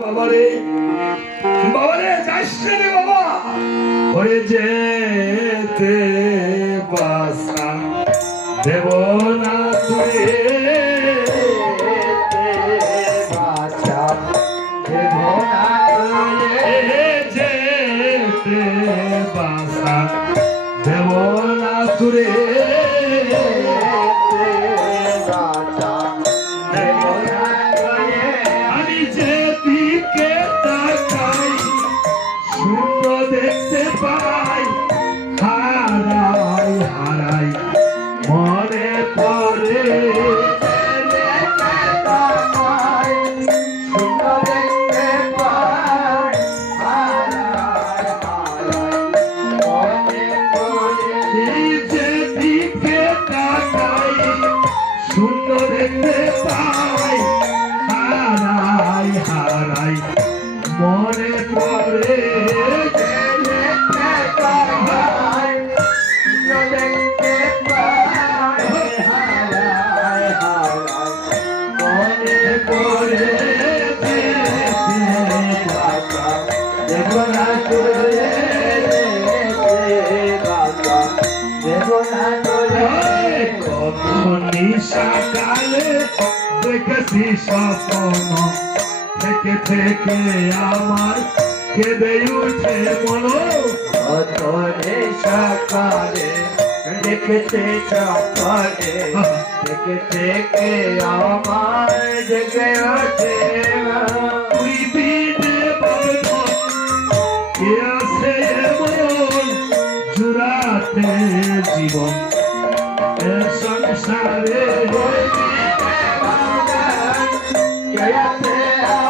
বাবারে বাবারে বাবা। ওরে যেতে বাসা দেব না। শূন্য দেখতে পাই। হারাই হারাই। মনে পড়ে মনে পড়ে সকালে দেখেছি স্বপ্ন। থেকে থেকে আমার কেঁদে উঠে মনো সকালে দেখতে সকালে দেখে থেকে আমার জেগে ওঠে তুই বিনে বলব কে আছে এমন Yeah, yeah, yeah.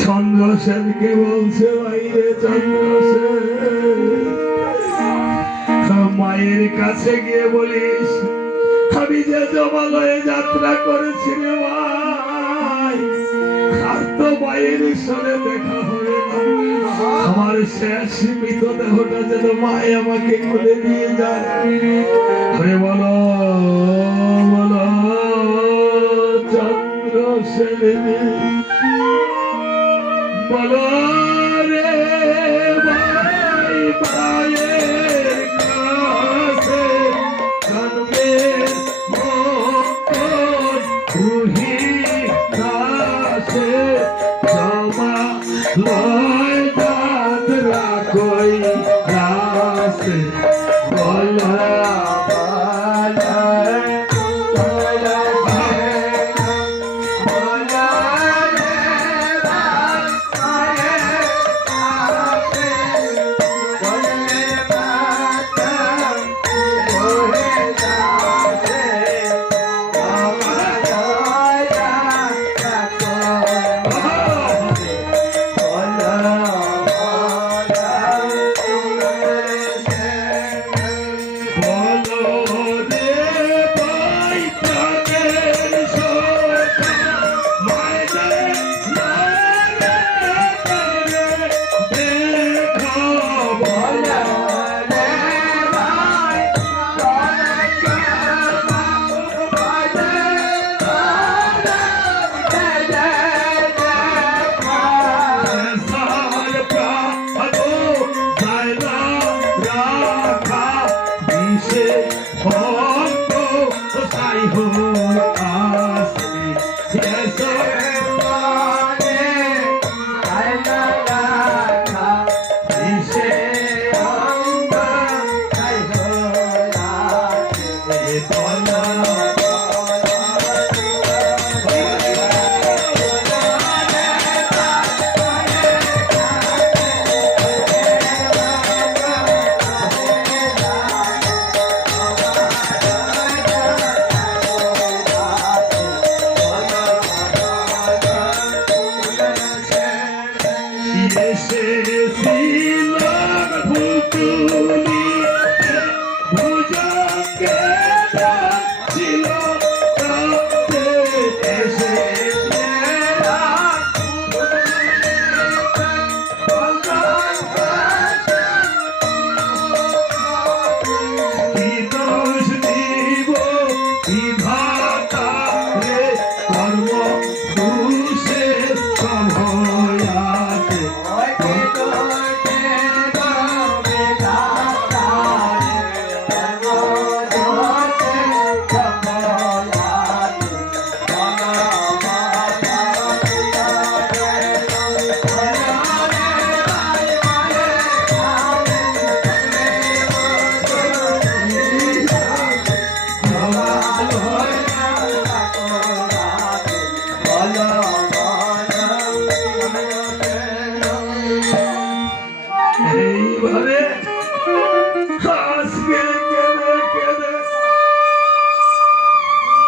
চন্দ্রসেনকে বলছে, বাইরে চন্দ্রসেন মায়ের কাছে গিয়ে বলিস, আমি যে জমালয়ে যাত্রা করেছি রে ভাই, আর তো মায়ের সরে দেখা হবে আমার শেষ মৃতদেহটা যেন মায় আমাকে খুলে দিয়ে যায়। বলো বলো চন্দ্র সেনে 그